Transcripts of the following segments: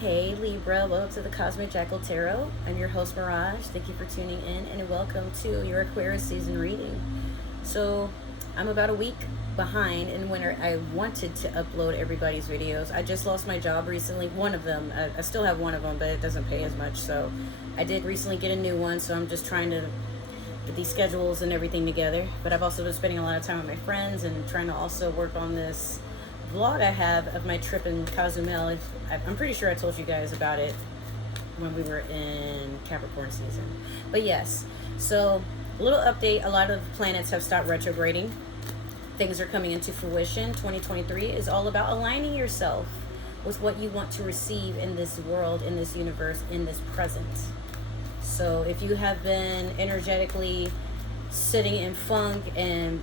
Hey Libra, welcome to the Cosmic Jackal Tarot. I'm your host Mirage. Thank you for tuning in and welcome to your Aquarius season reading. So I'm about a week behind in winter. I wanted to upload everybody's videos. I just lost my job recently, one of them. I still have one of them, but it doesn't pay as much. So I did recently get a new one, so I'm just trying to get these schedules and everything together. But I've also been spending a lot of time with my friends and trying to also work on this vlog I have of my trip in Cozumel. I'm pretty sure I told you guys about it when we were in Capricorn season. But yes, so a little update. A lot of planets have stopped retrograding. Things are coming into fruition. 2023 is all about aligning yourself with what you want to receive in this world, in this universe, in this present. So if you have been energetically sitting in funk and,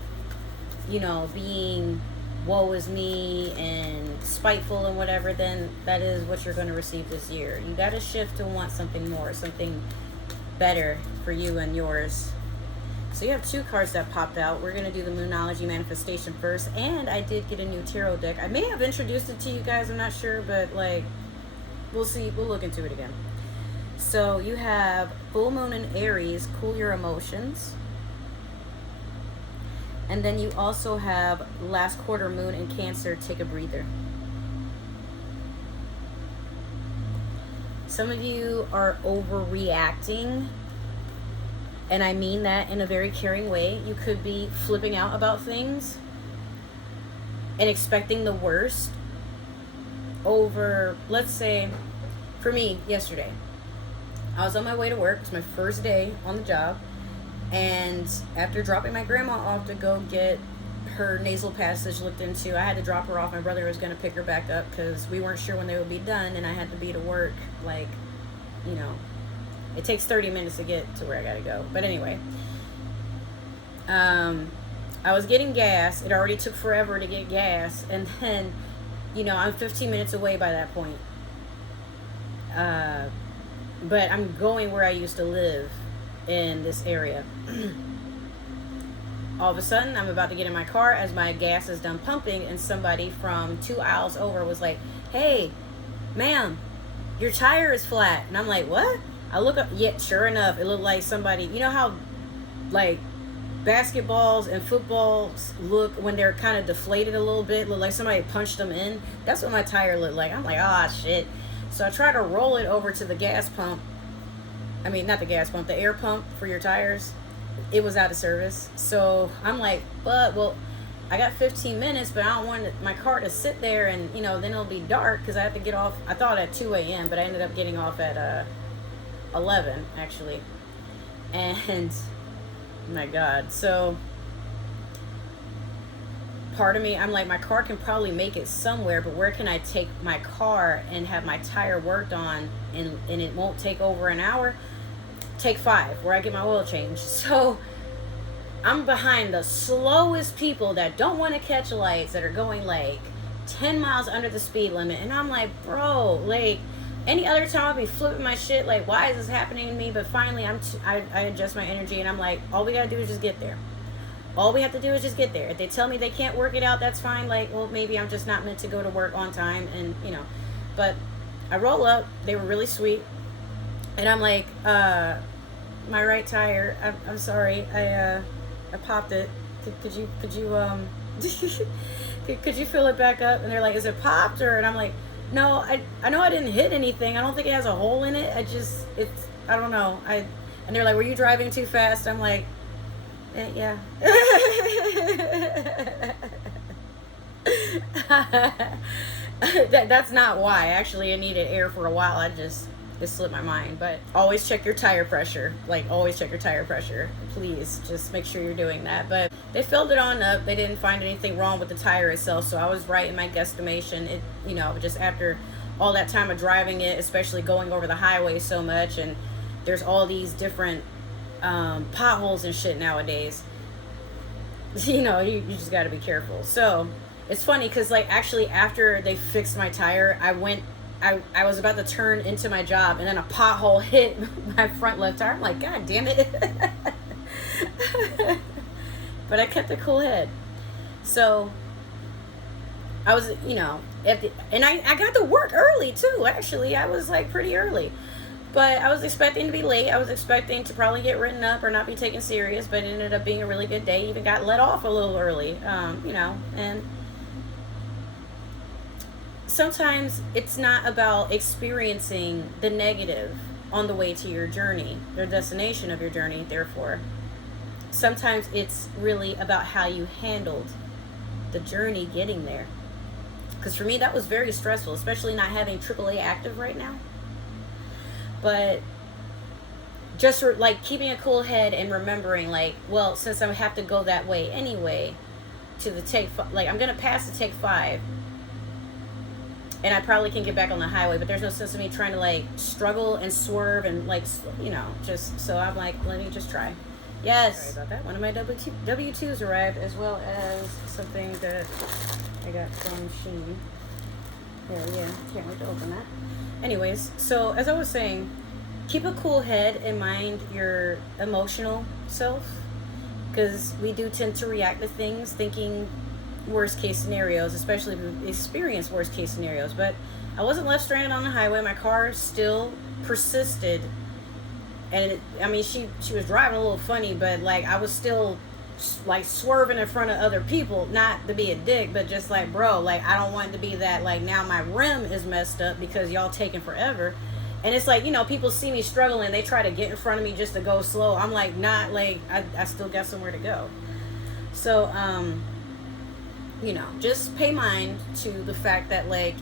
being woe is me and spiteful and whatever, then that is what you're going to receive this year. You got to shift to want something more, something better for you and yours. So you have two cards that popped out. We're going to do the Moonology manifestation first, and I did get a new tarot deck. I may have introduced it to you guys, I'm not sure, but we'll see. We'll look into it again. So you have full moon in Aries, cool your emotions. And then you also have last quarter moon in Cancer, take a breather. Some of you are overreacting, and I mean that in a very caring way. You could be flipping out about things and expecting the worst over, let's say, for me, yesterday. I was on my way to work. It was my first day on the job. And after dropping my grandma off to go get her nasal passage looked into, I had to drop her off. My brother was going to pick her back up because we weren't sure when they would be done, and I had to be to work. It takes 30 minutes to get to where I got to go. But anyway, I was getting gas. It already took forever to get gas. And then, I'm 15 minutes away by that point. But I'm going where I used to live in this area. All of a sudden, I'm about to get in my car as my gas is done pumping, and somebody from 2 aisles over was like, "Hey, ma'am, your tire is flat." And I'm like, "What?" I look up, yeah, sure enough, it looked like somebody, you know how basketballs and footballs look when they're kind of deflated a little bit, look like somebody punched them in? That's what my tire looked like. I'm like, ah, shit. So I try to roll it over to the gas pump. I mean, not the gas pump, the air pump for your tires. It was out of service. So I'm like, I got 15 minutes, but I don't want my car to sit there and, then it'll be dark because I have to get off. I thought at 2 a.m., but I ended up getting off at 11, actually. And, my God. So part of me, I'm like, my car can probably make it somewhere, but where can I take my car and have my tire worked on and it won't take over an hour? Take 5, where I get my oil changed. So I'm behind the slowest people that don't want to catch lights, that are going 10 miles under the speed limit. And I'm like, bro, any other time I'd be flipping my shit, why is this happening to me? But finally I adjust my energy, and I'm like, all we gotta do is just get there. All we have to do is just get there. If they tell me they can't work it out, that's fine. Maybe I'm just not meant to go to work on time, and but I roll up. They were really sweet. And I'm like, my right tire, I'm sorry, I popped it. Could you could you fill it back up? And they're like, is it popped? And I'm like, no, I know I didn't hit anything. I don't think it has a hole in it. I don't know. And they're like, were you driving too fast? I'm like, yeah. That's not why. Actually, I needed air for a while. It slipped my mind. But always check your tire pressure. Always check your tire pressure. Please, just make sure you're doing that. But they filled it on up. They didn't find anything wrong with the tire itself, so I was right in my guesstimation. It, just after all that time of driving it, especially going over the highway so much, and there's all these different potholes and shit nowadays. You just got to be careful. So it's funny because actually after they fixed my tire, I was about to turn into my job, and then a pothole hit my front left tire. I'm like, God damn it. But I kept a cool head. So I was, you know, and I got to work early too, actually. I was like pretty early. But I was expecting to be late. I was expecting to probably get written up or not be taken serious, but it ended up being a really good day. Even got let off a little early, you know. And sometimes it's not about experiencing the negative on the way to your journey, your destination of your journey, therefore. Sometimes it's really about how you handled the journey getting there. Because for me, that was very stressful, especially not having AAA active right now. But just like keeping a cool head and remembering, like, well, since I have to go that way anyway, to the take, like, I'm gonna pass the take 5, and I probably can get back on the highway. But there's no sense of me trying to like struggle and swerve and like, you know, just so I'm like, let me just try. Yes, sorry about that. One of my W2s arrived, as well as something that I got from Shein. Yeah, can't wait to open that. Anyways, so as I was saying, keep a cool head and mind your emotional self, because we do tend to react to things thinking worst case scenarios, especially if we experience worst case scenarios. But I wasn't left stranded on the highway. My car still persisted, and she was driving a little funny, but like I was still like swerving in front of other people, not to be a dick, but just like, bro, like I don't want it to be that like now my rim is messed up because y'all taking forever. And it's like, you know, people see me struggling, they try to get in front of me just to go slow. I'm like, not like I still got somewhere to go. So you know, just pay mind to the fact that like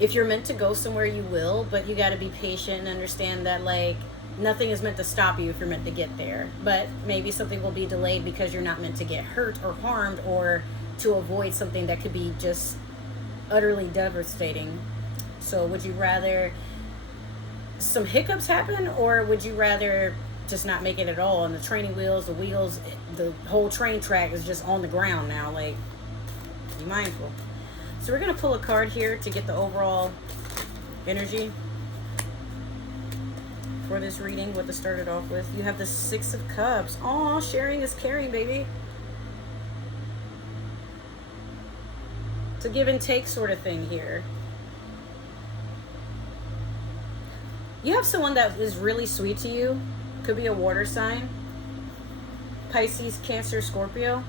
if you're meant to go somewhere, you will, but you got to be patient and understand that like nothing is meant to stop you if you're meant to get there. But maybe something will be delayed because you're not meant to get hurt or harmed, or to avoid something that could be just utterly devastating. So would you rather some hiccups happen, or would you rather just not make it at all, and the training wheels, the wheels, the whole train track is just on the ground now? Like, be mindful. So we're going to pull a card here to get the overall energy for this reading, what to start it off with. You have the 6 of Cups. Aw, sharing is caring, baby. It's a give and take sort of thing here. You have someone that is really sweet to you. Could be a water sign. Pisces, Cancer, Scorpio.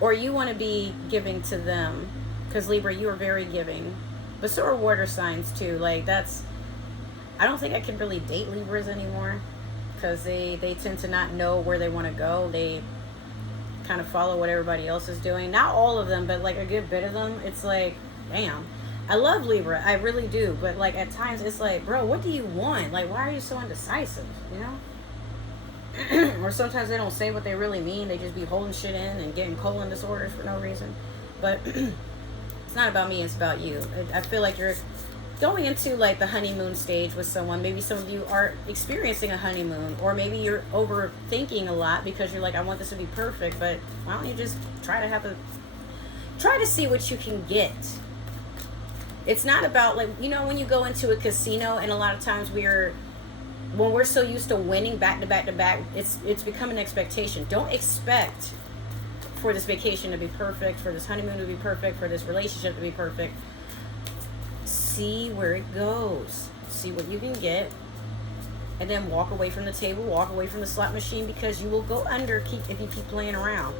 Or you want to be giving to them. Because Libra, you are very giving. But so are water signs too. Like that's, I don't think I can really date Libras anymore. Because they tend to not know where they want to go. They kind of follow what everybody else is doing. Not all of them, but like a good bit of them. It's like, damn. I love Libra, I really do, but like at times it's like, bro, what do you want? Like, why are you so indecisive, you know? Or sometimes they don't say what they really mean, they just be holding shit in and getting colon disorders for no reason. But it's not about me, it's about you. I feel like you're going into like the honeymoon stage with someone. Maybe some of you are experiencing a honeymoon, or maybe you're overthinking a lot because you're like, I want this to be perfect, but why don't you just try to see what you can get. It's not about like, you know, when you go into a casino, and a lot of times when we're so used to winning back to back to back, it's become an expectation. Don't expect for this vacation to be perfect, for this honeymoon to be perfect, for this relationship to be perfect. See where it goes. See what you can get. And then walk away from the table, walk away from the slot machine, because you will go under if you keep playing around.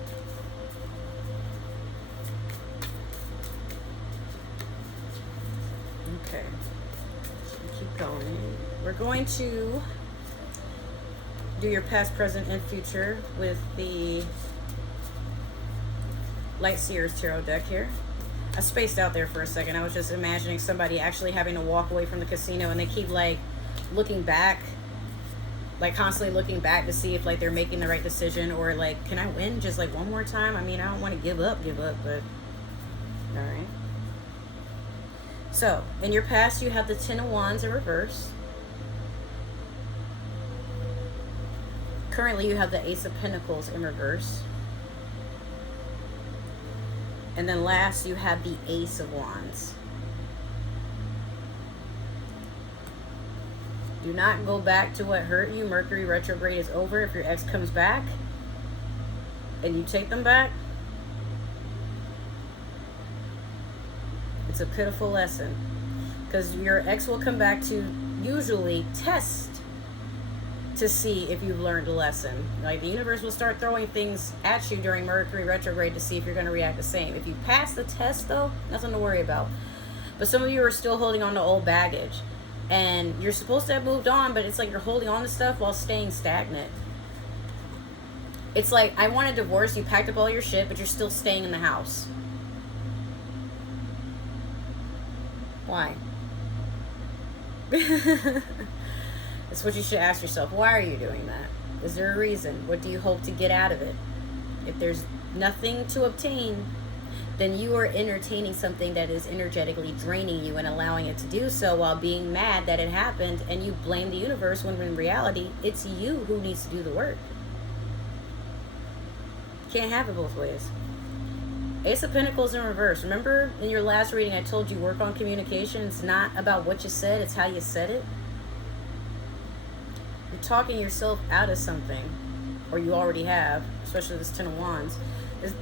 Okay, keep going. We're going to do your past, present, and future with the Light Seers Tarot deck here. I spaced out there for a second. I was just imagining somebody actually having to walk away from the casino, and they keep like looking back, like constantly looking back to see if like they're making the right decision, or like, can I win just like one more time? I mean, I don't want to give up, but all right. So, in your past, you have the 10 of Wands in reverse. Currently, you have the Ace of Pentacles in reverse. And then last, you have the Ace of Wands. Do not go back to what hurt you. Mercury retrograde is over. If your ex comes back, and you take them back, it's a pitiful lesson. Because your ex will come back to usually test to see if you've learned a lesson. Like, the universe will start throwing things at you during Mercury retrograde to see if you're going to react the same. If you pass the test, though, nothing to worry about. But some of you are still holding on to old baggage. And you're supposed to have moved on, but it's like you're holding on to stuff while staying stagnant. It's like, I want a divorce, you packed up all your shit, but you're still staying in the house. Why? That's what you should ask yourself. Why are you doing that? Is there a reason? What do you hope to get out of it? If there's nothing to obtain, then you are entertaining something that is energetically draining you and allowing it to do so while being mad that it happened, and you blame the universe when in reality it's you who needs to do the work. Can't have it both ways. Ace of Pentacles in reverse. Remember in your last reading I told you work on communication. It's not about what you said, it's how you said it. You're talking yourself out of something, or you already have, especially this Ten of Wands.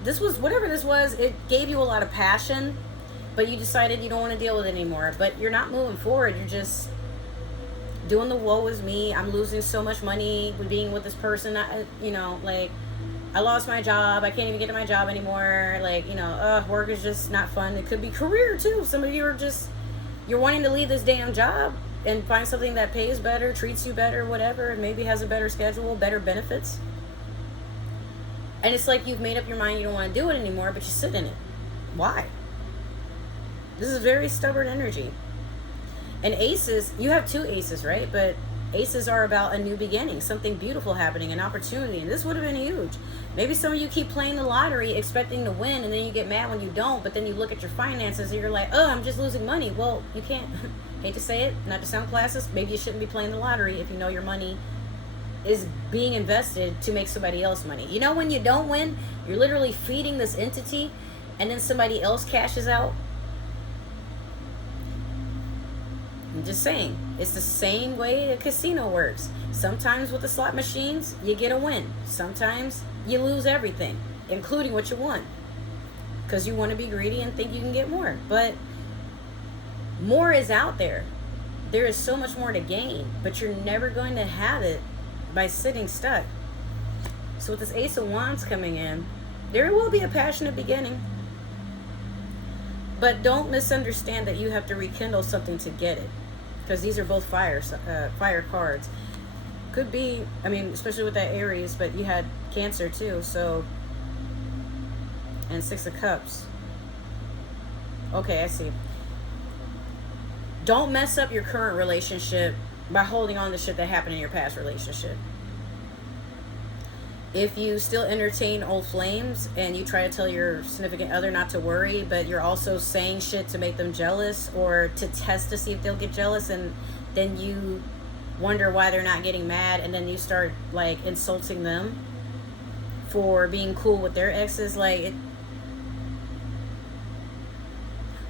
This was, whatever this was, it gave you a lot of passion, but you decided you don't want to deal with it anymore. But you're not moving forward. You're just doing the woe is me. I'm losing so much money with being with this person. I lost my job. I can't even get to my job anymore. Work is just not fun. It could be career too. Some of you are just, you're wanting to leave this damn job and find something that pays better, treats you better, whatever, and maybe has a better schedule, better benefits. And it's like you've made up your mind you don't want to do it anymore, but you sit in it. Why? This is very stubborn energy. And aces, you have two aces, right? But aces are about a new beginning, something beautiful happening, an opportunity. And this would have been huge. Maybe some of you keep playing the lottery expecting to win, and then you get mad when you don't, but then you look at your finances and you're like, oh, I'm just losing money. Well, you can't, hate to say it, not to sound classist, maybe you shouldn't be playing the lottery if you know your money is being invested to make somebody else money. You know, when you don't win, you're literally feeding this entity, and then somebody else cashes out. I'm just saying, it's the same way a casino works. Sometimes with the slot machines, you get a win. Sometimes you lose everything, including what you won, because you want to be greedy and think you can get more. But more is out there. There is so much more to gain, but you're never going to have it by sitting stuck. So with this Ace of Wands coming in, there will be a passionate beginning. But don't misunderstand that you have to rekindle something to get it, because these are both fire cards. Could be, I mean, especially with that Aries, but you had Cancer too, so, and Six of Cups. Okay, I see. Don't mess up your current relationship by holding on to shit that happened in your past relationship. If you still entertain old flames and you try to tell your significant other not to worry, but you're also saying shit to make them jealous or to test to see if they'll get jealous, and then you wonder why they're not getting mad, and then you start like insulting them for being cool with their exes,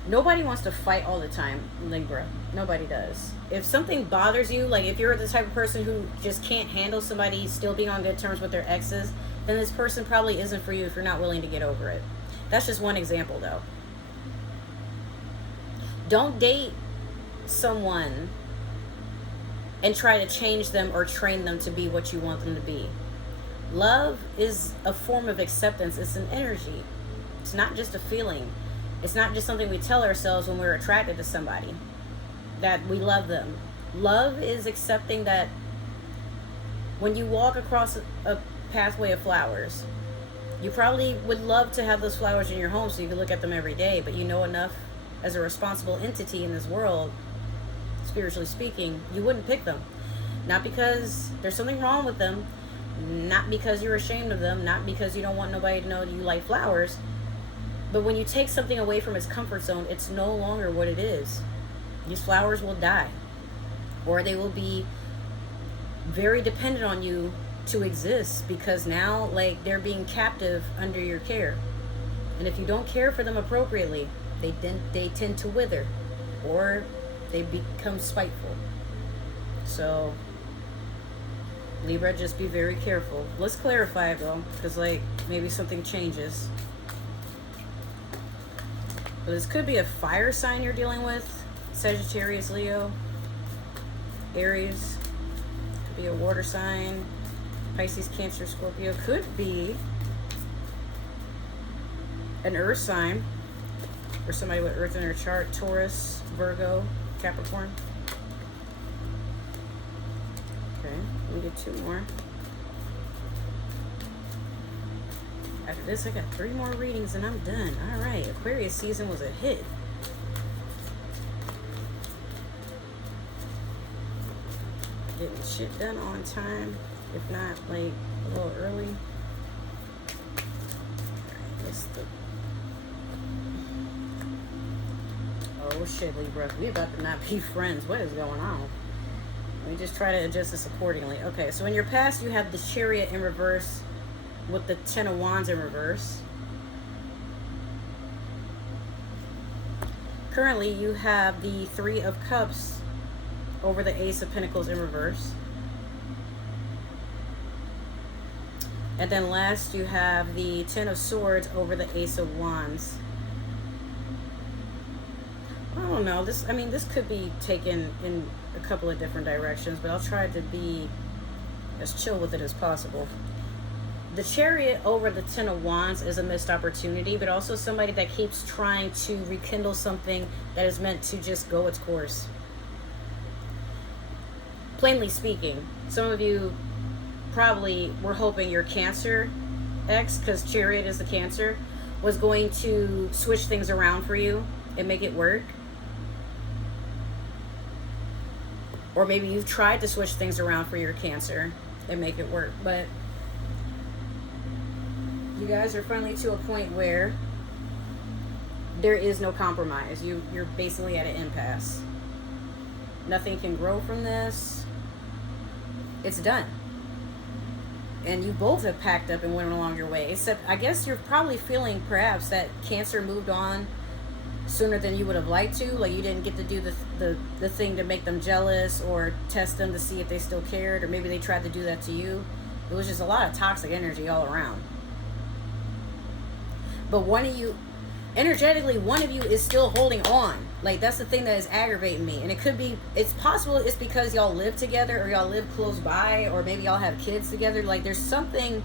nobody wants to fight all the time, Libra. Nobody does. If something bothers you, like if you're the type of person who just can't handle somebody still being on good terms with their exes, then this person probably isn't for you if you're not willing to get over it. That's just one example, though. Don't date someone and try to change them or train them to be what you want them to be. Love is a form of acceptance. It's an energy. It's not just a feeling. It's not just something we tell ourselves when we're attracted to somebody, that we love them. Love is accepting that when you walk across a pathway of flowers, you probably would love to have those flowers in your home so you can look at them every day, but you know enough as a responsible entity in this world, spiritually speaking, you wouldn't pick them. Not because there's something wrong with them, not because you're ashamed of them, not because you don't want nobody to know you like flowers, but when you take something away from its comfort zone, it's no longer what it is. These flowers will die, or they will be very dependent on you to exist, because now they're being captive under your care. And if you don't care for them appropriately, they tend to wither, or they become spiteful. So Libra, just be very careful. Let's clarify it though, because like maybe something changes. But this could be a fire sign you're dealing with. Sagittarius, Leo, Aries. Could be a water sign. Pisces, Cancer, Scorpio. Could be an earth sign, or somebody with earth in their chart. Taurus, Virgo, Capricorn. Okay, we get 2 more. After this, I got 3 more readings and I'm done. All right, Aquarius season was a hit. Getting shit done on time, if not like a little early. Oh shit, Libra, we about to not be friends. What is going on? Let me just try to adjust this accordingly. Okay, so in your past you have the Chariot in reverse with the 10 of Wands in reverse. Currently you have the 3 of Cups over the Ace of Pentacles in reverse. And then last you have the 10 of Swords over the Ace of Wands. I don't know, this could be taken in a couple of different directions, but I'll try to be as chill with it as possible. The Chariot over the 10 of Wands is a missed opportunity, but also somebody that keeps trying to rekindle something that is meant to just go its course. Plainly speaking, some of you probably were hoping your Cancer ex, because Chariot is the Cancer, was going to switch things around for you and make it work. Or maybe you've tried to switch things around for your Cancer and make it work. But you guys are finally to a point where there is no compromise. You're basically at an impasse. Nothing can grow from this. It's done. And you both have packed up and went along your way. Except, I guess you're probably feeling perhaps that Cancer moved on sooner than you would have liked to. Like you didn't get to do the thing to make them jealous or test them to see if they still cared, or maybe they tried to do that to you. It was just a lot of toxic energy all around. But one of you, energetically, one of you is still holding on. Like that's the thing that is aggravating me. And it could be, it's possible it's because y'all live together, or y'all live close by, or maybe y'all have kids together. Like there's something,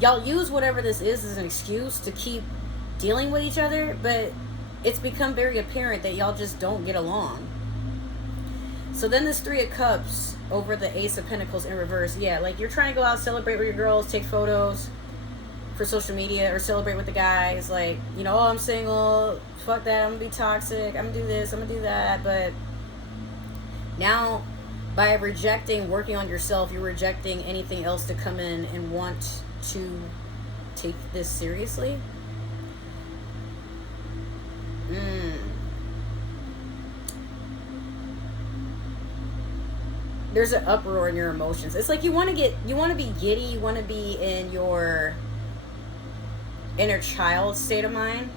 y'all use whatever this is as an excuse to keep dealing with each other, but it's become very apparent that y'all just don't get along. So then this 3 of Cups over the Ace of Pentacles in reverse. Yeah, like you're trying to go out, celebrate with your girls, take photos for social media, or celebrate with the guys. Like, you know, oh, I'm single, fuck that, I'm gonna be toxic, I'm gonna do this, I'm gonna do that. But now, by rejecting working on yourself, you're rejecting anything else to come in and want to take this seriously. There's an uproar in your emotions. It's like you want to be giddy, you want to be in your inner child state of mind.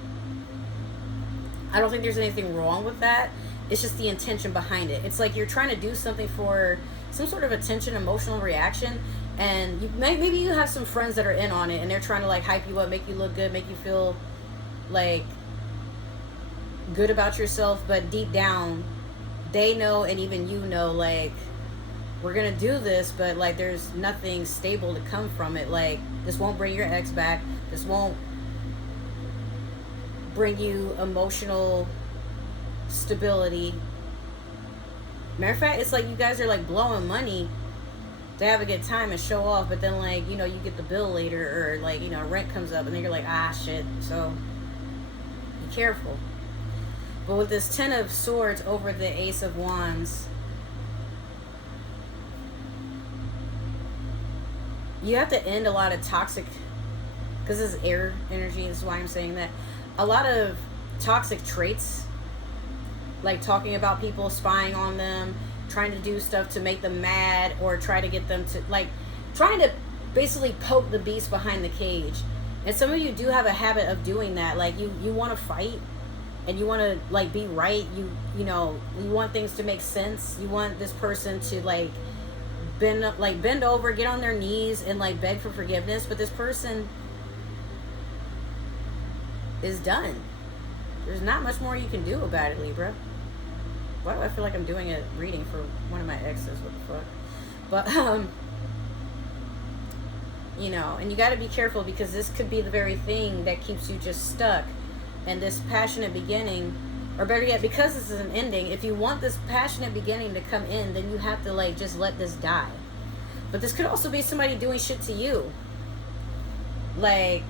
I don't think there's anything wrong with that. It's just the intention behind it. It's like you're trying to do something for some sort of attention, emotional reaction, and maybe you have some friends that are in on it, and they're trying to like hype you up, make you look good, make you feel like good about yourself. But deep down, they know, and even you know, like, we're gonna do this, but like there's nothing stable to come from it. Like this won't bring your ex back, this won't bring you emotional stability. Matter of fact, it's like you guys are like blowing money to have a good time and show off, but then like, you know, you get the bill later, or like, you know, rent comes up and then you're like, ah shit. So be careful. But with this 10 of Swords over the Ace of Wands, you have to end a lot of toxic, because this is air energy, this is why I'm saying that. A lot of toxic traits, like talking about people, spying on them, trying to do stuff to make them mad, or try to get them to, like, trying to basically poke the beast behind the cage. And some of you do have a habit of doing that. Like you want to fight, and you want to like be right. You know, you want things to make sense. You want this person to like bend over, get on their knees, and like beg for forgiveness. But this person is done. There's not much more you can do about it, Libra. Why do I feel like I'm doing a reading for one of my exes? What the fuck? But you know, and you got to be careful, because this could be the very thing that keeps you just stuck. And this passionate beginning, or better yet, because this is an ending, if you want this passionate beginning to come in, then you have to like just let this die. But this could also be somebody doing shit to you, like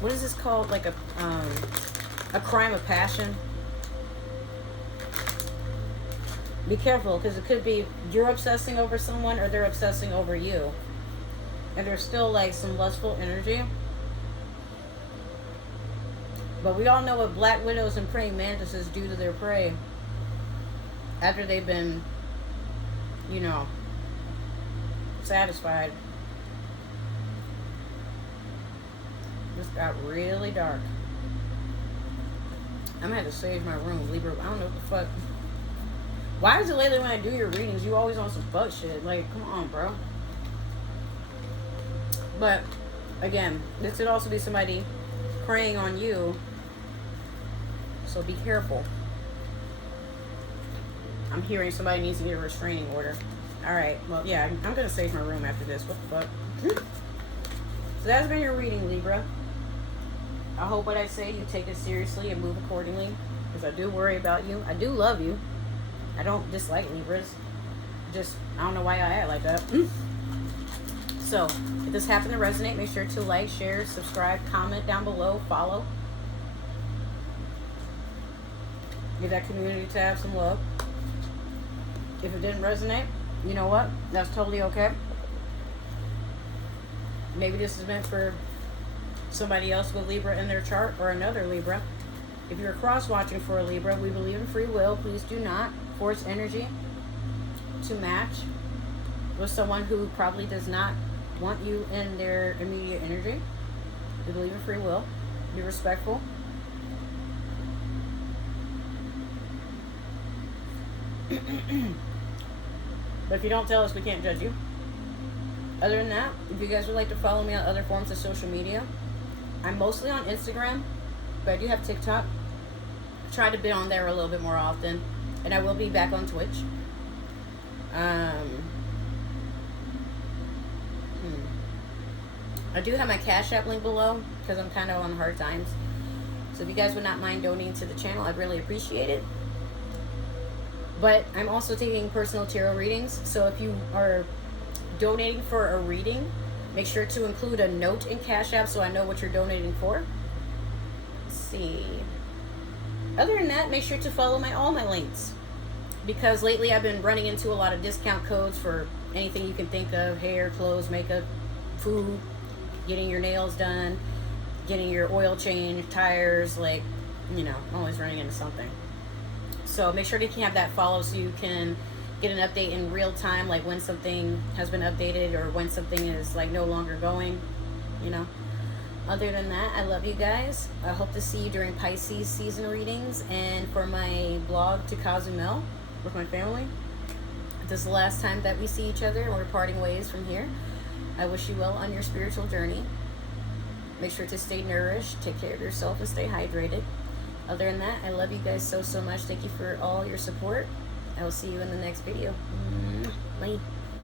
what is this called, like a crime of passion. Be careful, because it could be you're obsessing over someone, or they're obsessing over you, and there's still like some lustful energy. But we all know what black widows and praying mantises do to their prey after they've been, you know, satisfied. This got really dark. I'm gonna have to sage my room, Libra. I don't know what the fuck. Why is it lately when I do your readings, you always on some fuck shit? Like, come on, bro. But, again, this could also be somebody preying on you. So be careful. I'm hearing somebody needs to get a restraining order. Alright, well, yeah, I'm going to save my room after this. What the fuck? So that's been your reading, Libra. I hope what I say, you take it seriously and move accordingly. Because I do worry about you. I do love you. I don't dislike Libras. Just, I don't know why I act like that. So, if this happened to resonate, make sure to like, share, subscribe, comment down below, follow. Give that community tab some love. If it didn't resonate, you know what? That's totally okay. Maybe this is meant for somebody else with Libra in their chart, or another Libra. If you're cross-watching for a Libra, we believe in free will. Please do not force energy to match with someone who probably does not want you in their immediate energy. We believe in free will. Be respectful. But if you don't tell us, we can't judge you. Other than that, if you guys would like to follow me on other forms of social media, I'm mostly on Instagram, but I do have TikTok. Try to be on there a little bit more often, and I will be back on Twitch. I do have my Cash App link below, because I'm kind of on hard times. So if you guys would not mind donating to the channel, I'd really appreciate it. But I'm also taking personal tarot readings, so if you are donating for a reading, make sure to include a note in Cash App so I know what you're donating for. Let's see. Other than that, make sure to follow all my links, because lately I've been running into a lot of discount codes for anything you can think of: hair, clothes, makeup, food, getting your nails done, getting your oil changed, tires, like, you know, I'm always running into something. So make sure that you have that follow so you can get an update in real time, like when something has been updated or when something is like no longer going, you know. Other than that, I love you guys. I hope to see you during Pisces season readings and for my blog to Cozumel with my family. This is the last time that we see each other, and we're parting ways from here. I wish you well on your spiritual journey. Make sure to stay nourished, take care of yourself, and stay hydrated. Other than that, I love you guys so much. Thank you for all your support. I will see you in the next video. Bye.